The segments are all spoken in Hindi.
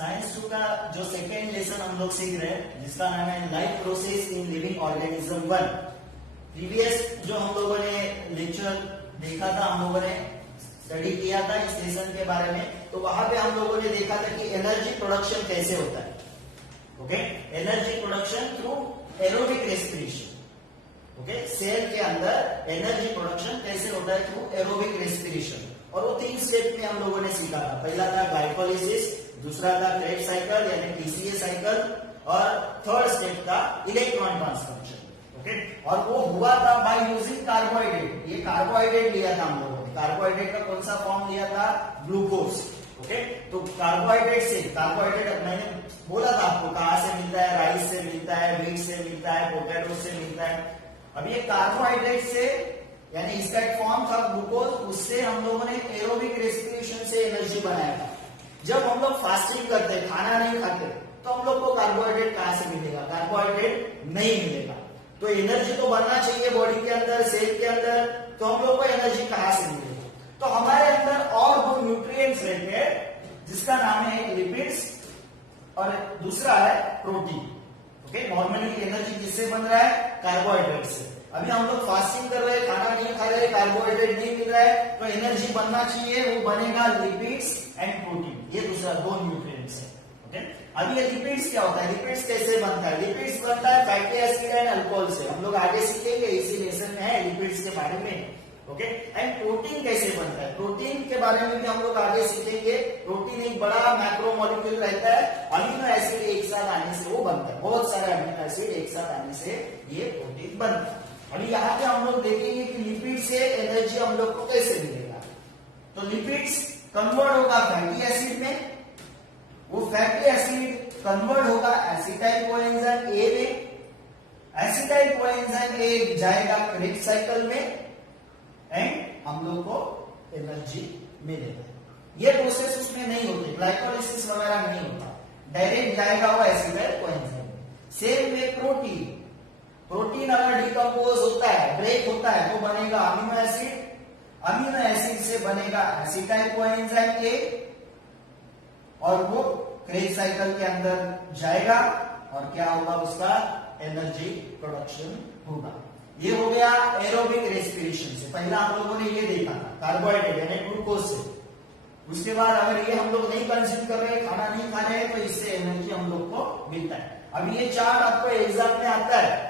साइंस 2 का जो सेकेंड लेसन हम लोग सीख रहे हैं जिसका नाम है life process in living organism 1। Previous जो हम लोगों ने लेक्चर देखा था, हम लोगों ने स्टडी किया था इस लेसन के बारे में, तो वहां पे हम लोगों ने देखा था कि एनर्जी प्रोडक्शन कैसे होता है। Okay, energy production through aerobic respiration. Okay, cell के अंदर एनर्जी प्रोडक्शन कैसे होता है थ्रू एरोबिक रेस्पिरेशन, और वो 3 स्टेप में हम लोगों ने सीखा था। पहला था ग्लाइकोलिसिस, दूसरा था क्रेब्स साइकिल यानी टीसीए साइकिल, और थर्ड स्टेप था इलेक्ट्रॉन ट्रांसफर। ओके, और वो हुआ था बाय यूजिंग कार्बोहाइड्रेट। ये कार्बोहाइड्रेट लिया था हम लोगों ने। कार्बोहाइड्रेट का कौन सा फॉर्म लिया था? ग्लूकोज। ओके, तो कार्बोहाइड्रेट से, कार्बोहाइड्रेट मैंने बोला था आपको कहां से मिलता है, राइस से मिलता है, व्हीट से मिलता है, पोटैटो से मिलता है। अब ये कार्बोहाइड्रेट से यानी इसका एक फॉर्म था ग्लूकोज, उससे हम लोगों ने एरोबिक रेस्पिरेशन से एनर्जी बनाया था। जब हम लोग फास्टिंग करते हैं, खाना नहीं खाते, तो हम लोग को कार्बोहाइड्रेट कहां से मिलेगा? कार्बोहाइड्रेट नहीं मिलेगा। तो एनर्जी तो बनना चाहिए बॉडी के अंदर, सेल के अंदर, तो हम लोग को एनर्जी कहां से मिलेगा? तो हमारे अंदर और 2 न्यूट्रिएंट्स रहते हैं जिसका नाम है लिपिड्स और दूसरा है प्रोटीन। ओके, नॉर्मली एनर्जी किससे बन रहा है? कार्बोहाइड्रेट से। अभी हम लोग फास्टिंग कर रहे हैं, खाना नहीं खा रहे, कार्बोहाइड्रेट नहीं मिल रहा है, तो एनर्जी बनना चाहिए, वो बनेगा लिपिड्स एंड प्रोटीन। ये दूसरा 2 न्यूट्रिएंट्स है। ओके, अब ये लिपिड्स क्या होता है? लिपिड्स कैसे बनता है? लिपिड्स बनता है फैटी एसिड एंड अल्कोहल से। हम लोग आगे सीखेंगे, इसी लेसन में है लिपिड्स के बारे में। ओके, एंड प्रोटीन कैसे बनता है? प्रोटीन के बारे में भी हम लोग आगे सीखेंगे। प्रोटीन एक बड़ा मैक्रोमोलिक्यूल रहता है, अमीनो एसिड एक साथ आने से वो बनता है। बहुत सारे अमीनो एसिड एक साथ आने से ये प्रोटीन बनता है। अभी यहाँ पे हम लोग देखेंगे कि लिपिड से एनर्जी हम लोग को कैसे मिलेगा। तो लिपिड्स कन्वर्ट होगा फैटी एसिड में, वो फैटी एसिड कन्वर्ट होगा एसिटाइल कोएंजाइम ए में, एसिटाइल कोएंजाइम ए जाएगा क्रेब्स साइकिल में, एंड हम लोग को एनर्जी मिलेगा। ये प्रोसेस उसमें नहीं होती, ग्लाइकोलिसिस वगैरह नहीं होता, डायरेक्ट जाएगा वो एसिटाइल कोएंजाइम। सेम में प्रोटीन, प्रोटीन अगर डिकम्पोज होता है, ब्रेक होता है, तो बनेगा अमीनो एसिड, अमीनो एसिड से बनेगा एसिटाइल कोएंजाइम ए, और वो क्रेब्स साइकिल के अंदर जाएगा और क्या होगा? उसका एनर्जी प्रोडक्शन होगा। ये हो गया एरोबिक रेस्पिरेशन से। पहला हम लोगों ने ये देखा था कार्बोहाइड्रेट यानी ग्लूकोज से। उसके बाद अगर ये हम लोग नहीं कंज्यूम कर रहे, खाना नहीं खा रहे, तो इससे एनर्जी हम लोग को मिलता है। अब ये चार्ट आपको एग्जाम में आता है,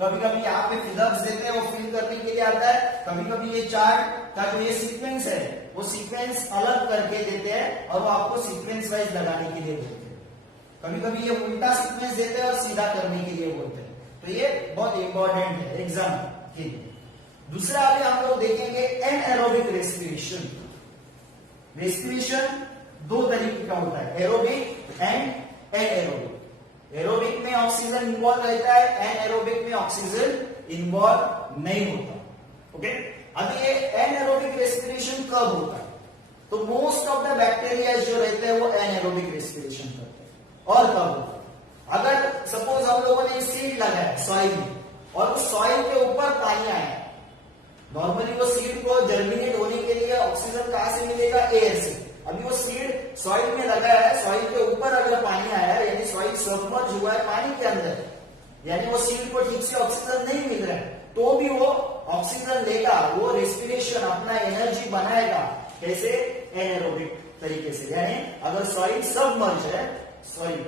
कभी कभी यहाँ पे फिगर्स देते हैं, वो फिल करने के लिए आता है। कभी कभी ये चार्ट का जो ये सीक्वेंस है, वो सीक्वेंस अलग करके देते हैं और वो आपको सीक्वेंस वाइज लगाने के लिए बोलते हैं। कभी कभी ये उल्टा सीक्वेंस देते हैं और सीधा करने के लिए बोलते हैं। तो ये बहुत इंपॉर्टेंट है एग्जाम के लिए। दूसरा अभी हम लोग देखेंगे एनएरोबिक रेस्पिरेशन। रेस्पिरेशन 2 तरीके का होता है, एरोबिक एंड एनएरोबिक। एरोबिक में ऑक्सीजन इन्वॉल्व रहता है, एनएरोबिक में ऑक्सीजन इन्वॉल्व नहीं होता। ओके, अब ये एनएरोबिक रेस्पिरेशन कब होता है? तो मोस्ट ऑफ द बैक्टीरिया जो रहते हैं वो एनएरोबिक रेस्पिरेशन करते हैं। और कब होता है? अगर सपोज हम लोगों ने सीड लगाया सॉइल में, और उस सॉइल के ऊपर पानी आया, नॉर्मली वो सीड को जर्मिनेट होने के लिए ऑक्सीजन कहां से मिलेगा? एयर से। अभी वो सीड सॉइल में लगाया है, सॉइल के ऊपर अगर पानी आया है, यानी सॉइल सबमर्ज हुआ है पानी के अंदर, यानी वो सीड को ठीक से ऑक्सीजन नहीं मिल रहा है, तो भी वो ऑक्सीजन लेगा, वो रेस्पिरेशन अपना एनर्जी बनाएगा। कैसे? एनएरोबिक तरीके से। यानी अगर सॉइल सबमर्ज है, सॉइल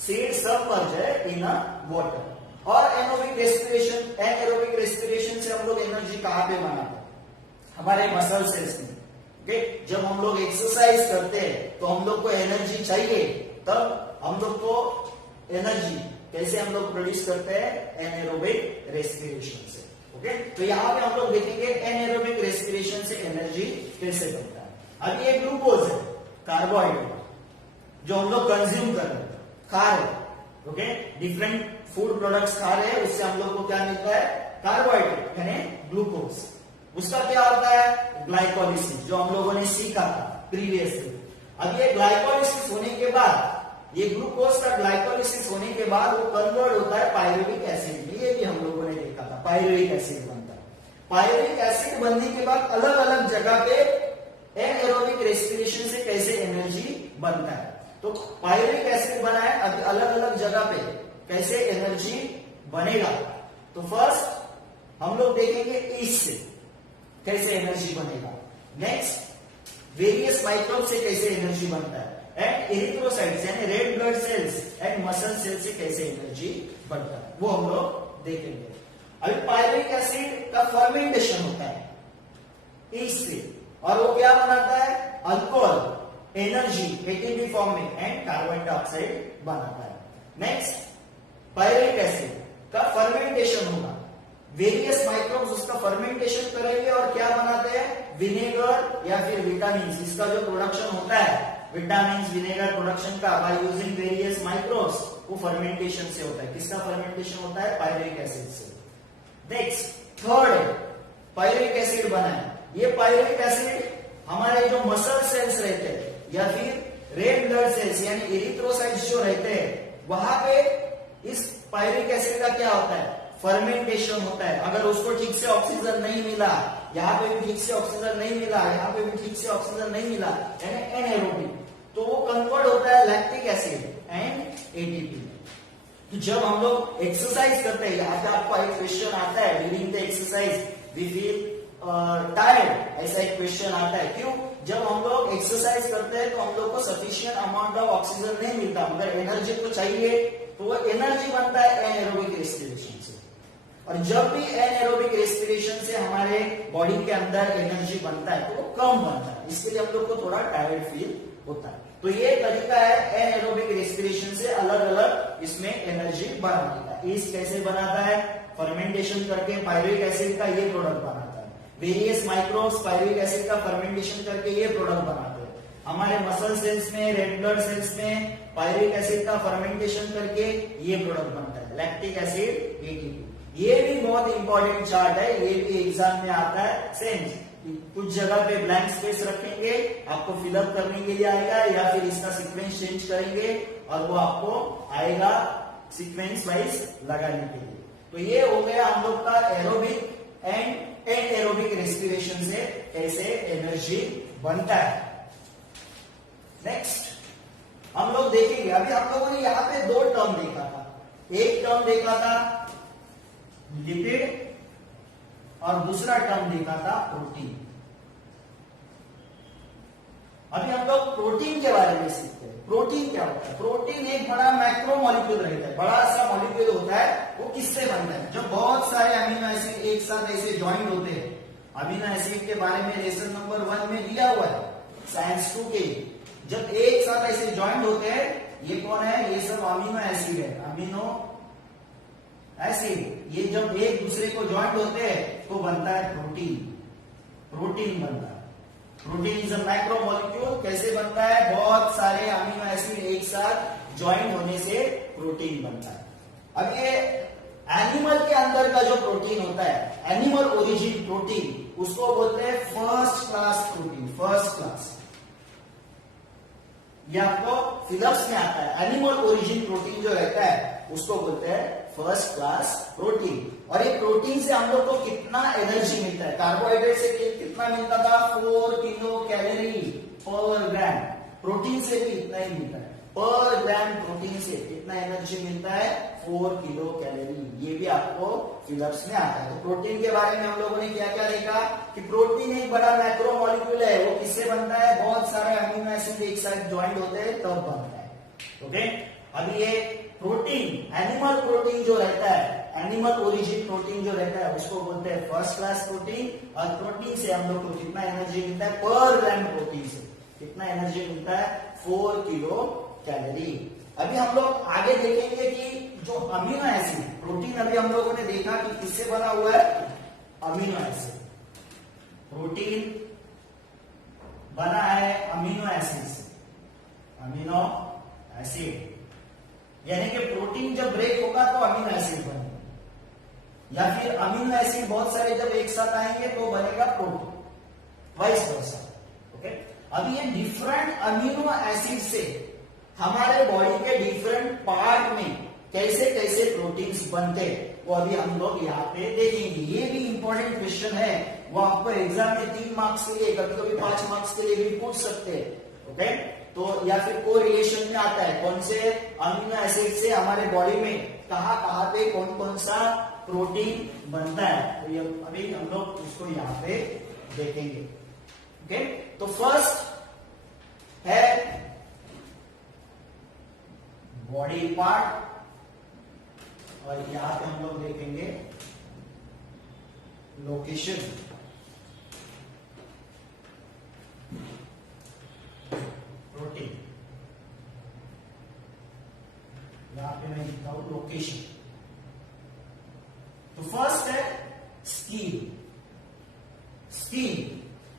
सीड सबमर्ज है इन वाटर। और एनएरोबिक रेस्पिरेशन, एनएरोबिक रेस्पिरेशन से हम लोग एनर्जी कहां पे बनाते हैं? हमारे मसल सेल्स में। ओके, जब हम लोग एक्सरसाइज करते हैं तो हम लोग को एनर्जी चाहिए, तब हम लोग को एनर्जी कैसे हम लोग प्रोड्यूस करते हैं? एनएरोबिक रेस्पिरेशन से। ओके, तो यहां पे हम लोग देखेंगे एनएरोबिक रेस्पिरेशन से एनर्जी कैसे बनता है। अब ये ग्लूकोज है, कार्बोहाइड्रेट जो हम लोग कंज्यूम कर रहे हैं, खा रहे हैं। ओके, डिफरेंट फूड प्रोडक्ट्स खा रहे हैं, उससे हम लोग को क्या मिलता है? कार्बोहाइड्रेट यानी ग्लूकोज। उसका क्या होता है? ग्लाइकोलिसिस, जो हम लोगों ने सीखा था प्रीवियसली। अब ये ग्लाइकोलिसिस होने के बाद, ये ग्लूकोज का ग्लाइकोलिसिस होने के बाद वो कन्वर्ट होता है पायरुविक एसिड में। ये भी हम लोगों ने देखा था, पायरुविक एसिड बनता है। पायरुविक एसिड बनने के बाद अलग अलग जगह पे एनएरोबिक रेस्पिरेशन से कैसे एनर्जी बनता है। तो पायरुविक एसिड बना है, अभी अलग अलग जगह पे कैसे एनर्जी बनेगा। तो फर्स्ट हम लोग देखेंगे इससे कैसे एनर्जी बनेगा। नेक्स्ट वेरियस माइक्रोब से कैसे एनर्जी बनता है, एंड एरिथ्रोसाइट्स यानी red blood cells and muscle cell से कैसे एनर्जी बनता है, वो हम लोग देखेंगे। अभी पायरुविक एसिड का फर्मेंटेशन होता है इससे, और वो क्या बनाता है, अल्कोहल, एनर्जी एटीपी फॉर्म में एंड कार्बन डाइऑक्साइड बनाता है। नेक्स्ट पायरुविक एसिड का फर्मेंटेशन होगा, वेरियस माइक्रोब्स उसका फर्मेंटेशन करेंगे और क्या बनाते हैं, विनेगर या फिर विटामिन। इसका जो प्रोडक्शन होता है विटामिन विनेगर प्रोडक्शन का बाय यूजिंग वेरियस माइक्रोब्स, वो फर्मेंटेशन से होता है। किसका फर्मेंटेशन होता है, पायरुविक एसिड से। नेक्स्ट थर्ड पायरुविक एसिड बना है, ये पायरुविक एसिड हमारे जो मसल सेल्स रहते हैं या फिर रेड ब्लड सेल्स यानी एरिथ्रोसाइट्स जो रहते हैं, वहां पे इस पायरुविक एसिड का क्या होता है, फर्मेंटेशन होता है। अगर उसको ठीक से ऑक्सीजन नहीं मिला, यहाँ पे भी ठीक से ऑक्सीजन नहीं मिला, यहाँ पे भी ठीक से ऑक्सीजन नहीं मिला, यानी एनएरोबिक, तो वो कन्वर्ट होता है लैक्टिक एसिड एंड एटीपी। तो जब हम लोग एक्सरसाइज करते हैं, यहाँ पे आपको एक क्वेश्चन आता है, during the exercise we feel tired, ऐसा एक क्वेश्चन आता है। क्यों, जब हम लोग एक्सरसाइज करते हैं तो हम लोग को सफिशिएंट अमाउंट ऑफ ऑक्सीजन नहीं मिलता, मगर एनर्जी तो चाहिए, तो वो एनर्जी बनता है एनएरोबिक रेस्पिरेशन से। और जब भी एनएरोबिक रेस्पिरेशन से हमारे बॉडी के अंदर एनर्जी बनता है तो वो कम बनता है, इसके लिए हम लोग को थोड़ा टायर्ड फील होता है। तो ये तरीका है एनएरोबिक रेस्पिरेशन से अलग अलग इसमें एनर्जी बनाने का। इस कैसे बनाता है, फर्मेंटेशन करके पायरुविक एसिड का ये प्रोडक्ट बनाता है। वेरियस माइक्रोब्स पायरुविक एसिड का फर्मेंटेशन करके ये प्रोडक्ट बनाते हैं। हमारे मसल सेल्स में, रेड ब्लड सेल्स में पायरुविक एसिड का फर्मेंटेशन करके ये प्रोडक्ट बनता है लैक्टिक एसिड एटीपी। ये भी बहुत इंपॉर्टेंट चार्ट है, ये भी एग्जाम में आता है। सेम कुछ जगह पे ब्लैंक स्पेस रखेंगे, आपको फिलअप करने के लिए आएगा, या फिर इसका सीक्वेंस चेंज करेंगे और वो आपको आएगा सीक्वेंस वाइज लगाने के लिए। तो ये हो गया हम लोग का एरोबिक एंड एरोबिक रेस्पिरेशन से कैसे एनर्जी बनता है। नेक्स्ट हम लोग देखेंगे, अभी हम लोगों ने यहाँ पे दो टर्म देखा था। एक टर्म देखा था लिपिड और दूसरा टर्म देखा था प्रोटीन। अभी हम लोग प्रोटीन के बारे में सीखते हैं। प्रोटीन क्या होता है, प्रोटीन एक बड़ा मैक्रो मॉलिक्यूल रहता है, बड़ा सा मॉलिक्यूल होता है। वो किससे बनता है, जब बहुत सारे अमीनो एसिड एक साथ ऐसे ज्वाइंट होते हैं। अमीनो एसिड के बारे में लेसन नंबर 1 में दिया हुआ है, साइंस 2 के। जब एक साथ ऐसे ज्वाइंट होते हैं, ये कौन है, ये सब अमीनो एसिड है, अमीनो एसिड। ये जब एक दूसरे को ज्वाइंट होते हैं तो बनता है प्रोटीन, प्रोटीन बनता है। Protein is a macro molecule. कैसे बनता है, बहुत सारे अमीनो एसिड एक साथ ज्वाइंट होने से प्रोटीन बनता है। अब ये एनिमल के अंदर का जो प्रोटीन होता है, एनिमल ओरिजिन प्रोटीन, उसको बोलते हैं first class protein. First class, ये आपको फिलअप्स में आता है। एनिमल ओरिजिन प्रोटीन जो रहता है उसको बोलते हैं फर्स्ट क्लास प्रोटीन। और ये प्रोटीन से हम लोग को कितना एनर्जी मिलता है, कार्बोहाइड्रेट से कितना मिलता था, 4 किलो कैलोरी पर ग्राम। प्रोटीन से भी इतना ही मिलता है, पर ग्राम प्रोटीन से कितना एनर्जी मिलता है, 4 किलो कैलोरी। ये भी आपको फिलअप्स में आता है। तो प्रोटीन के बारे में हम लोगों ने क्या क्या देखा कि प्रोटीन एक बड़ा मैक्रो मॉलिक्यूल है। वो किससे बनता है, बहुत सारे अमीनो एसिड एक साथ ज्वाइंट होते हैं तब बनता है। ओके, अभी ये प्रोटीन, एनिमल प्रोटीन जो रहता है, एनिमल ओरिजिन प्रोटीन जो रहता है उसको बोलते हैं फर्स्ट क्लास प्रोटीन। और प्रोटीन से हम लोग को कितना एनर्जी मिलता है, पर ग्राम प्रोटीन से कितना एनर्जी मिलता है, 4 किलो कैलोरी। अभी हम लोग आगे देखेंगे कि जो अमीनो एसिड, प्रोटीन अभी हम लोगों ने देखा कि किससे बना हुआ है, अमीनो एसिड। प्रोटीन बना है अमीनो एसिड से, अमीनो एसिड, यानी कि प्रोटीन जब ब्रेक होगा तो अमीनो एसिड बनेगा, या फिर अमीनो एसिड बहुत सारे जब एक साथ आएंगे तो बनेगा प्रोटीन, वाइस वर्सा। ओके, अभी ये डिफरेंट अमीनो एसिड से हमारे बॉडी के डिफरेंट पार्ट में कैसे कैसे प्रोटीन्स बनते हैं, वो अभी हम लोग यहाँ पे देखेंगे। ये भी इंपॉर्टेंट क्वेश्चन है, वो आपको एग्जाम में 3 मार्क्स के लिए, कभी कभी 5 मार्क्स के लिए भी पूछ सकते हैं। ओके, तो या फिर को रिलेशन में आता है कौन से अमीनो एसिड से हमारे बॉडी में कहाँ पे कौन कौन सा प्रोटीन बनता है, तो ये अभी हम लोग उसको यहाँ पे देखेंगे। ओके, तो फर्स्ट है बॉडी पार्ट, और यहां पे हम लोग देखेंगे लोकेशन। प्रोटीन यहां पे मैं लिखता हूं लोकेशन। तो फर्स्ट है स्किन।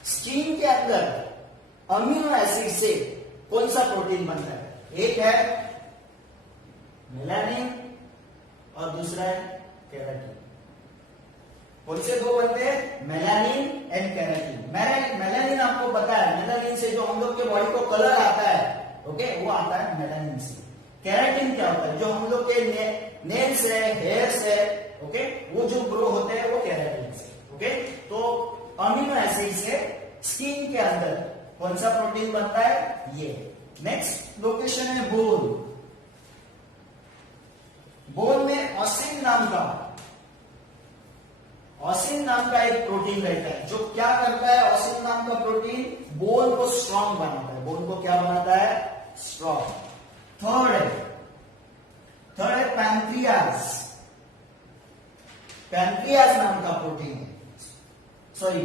स्किन के अंदर अमीनो एसिड से कौन सा प्रोटीन बनता है? एक है मेलानिन और दूसरा है केराटिन। कौन से दो बनते हैं? Melanin and keratin. मेलानिन आपको पता है, मेलानिन से जो हम लोग के बॉडी को कलर आता है, ओके, वो आता है मेलानिन से। केराटिन क्या होता है? जो हम लोग के नेल्स है, हेयर्स है, ओके, वो जो ग्रो होते हैं वो केराटिन से। ओके, तो अमीनो एसिड से स्किन के अंदर कौन सा प्रोटीन बनता है? ये। नेक्स्ट लोकेशन है बोन। बोन में ऑसिन नाम का एक प्रोटीन रहता है, जो क्या करता है? ऑसिन नाम का प्रोटीन बोन को स्ट्रांग बनाता है। बोन को क्या बनाता है? स्ट्रांग। थर्ड है पैंक्रियाज नाम का प्रोटीन है। सॉरी,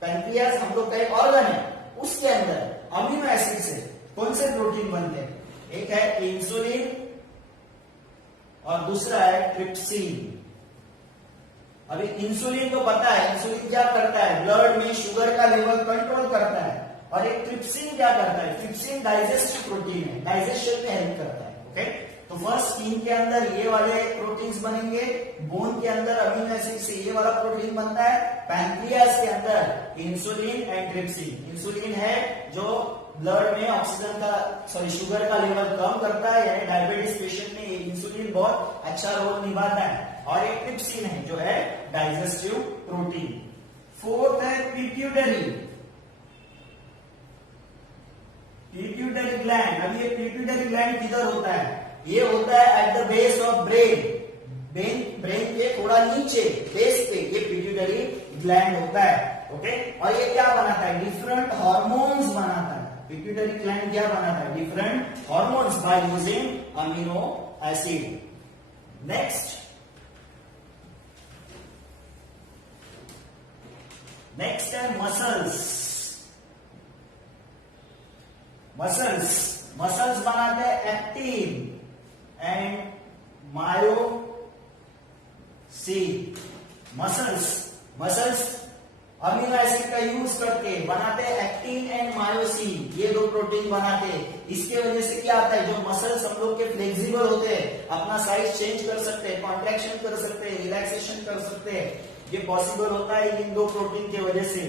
पैंक्रियाज हम लोग का एक ऑर्गन है, उसके अंदर अमीनो एसिड से कौन से प्रोटीन बनते हैं? एक है इंसुलिन और दूसरा है ट्रिप्सिन। अभी इंसुलिन तो पता है, इंसुलिन क्या करता है? ब्लड में शुगर का लेवल कंट्रोल करता है। और एक ट्रिप्सिन क्या करता है? ट्रिप्सिन डाइजेस्टिव प्रोटीन है, डाइजेशन में हेल्प करता है। ओके, तो फर्स्ट स्किन के अंदर ये वाले प्रोटीन्स बनेंगे, बोन के अंदर अमीनो एसिड से ये वाला प्रोटीन बनता है, पैंक्रियाज के अंदर इंसुलिन एंड ट्रिप्सिन। इंसुलिन है जो ब्लड में शुगर का लेवल कम करता है, यानी डायबिटीज पेशेंट में इंसुलिन बहुत अच्छा रोल निभाता है। और एक ट्रिप्सिन है जो है डाइजेस्टिव प्रोटीन। फोर्थ है पिट्यूटरी ग्लैंड। अब ये पिट्यूटरी ग्लैंड किधर होता है? ये होता है at the base of brain के थोड़ा नीचे बेस पे ये पिट्यूटरी ग्लैंड होता है। ओके, और ये क्या बनाता है? डिफरेंट हार्मोन्स बनाता है। पिट्यूटरी ग्लैंड क्या बनाता है? Different hormones by using amino acid. Next है मसल्स बनाते हैं actin and myosin. Muscles amino acid का यूज करके बनाते हैं एक्टिन एंड मायोसिन, ये दो प्रोटीन बनाते हैं। इसके वजह से क्या आता है? जो मसल्स हम लोग के फ्लेक्सिबल होते हैं, अपना साइज चेंज कर सकते हैं, कॉन्ट्रैक्शन कर सकते हैं, रिलैक्सेशन कर सकते हैं, ये पॉसिबल होता है इन दो प्रोटीन के वजह से,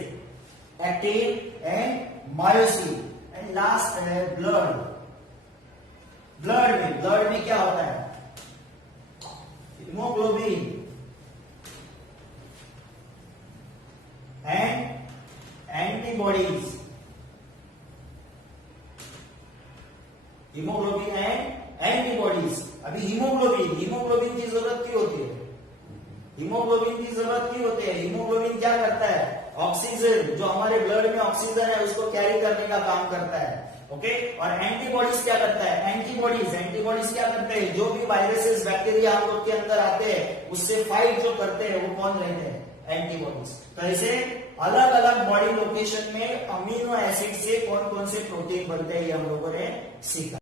actin and myosin. And last है ब्लड में क्या होता है? Haemoglobin and antibodies. अभी हीमोग्लोबिन की जरूरत क्यों होती है? हीमोग्लोबिन क्या करता है? ऑक्सीजन, जो हमारे ब्लड में ऑक्सीजन है उसको कैरी करने का काम करता है। ओके, और एंटीबॉडीज क्या करता है? एंटीबॉडीज क्या करते हैं? जो भी वायरसेस बैक्टीरिया हम लोग के अंदर आते हैं उससे फाइट जो करते हैं वो कौन रहते हैं? एंटीबॉडीज। तो ऐसे अलग अलग बॉडी लोकेशन में अमीनो एसिड से कौन कौन से प्रोटीन बनते हैं ये हम लोगों ने सीखा।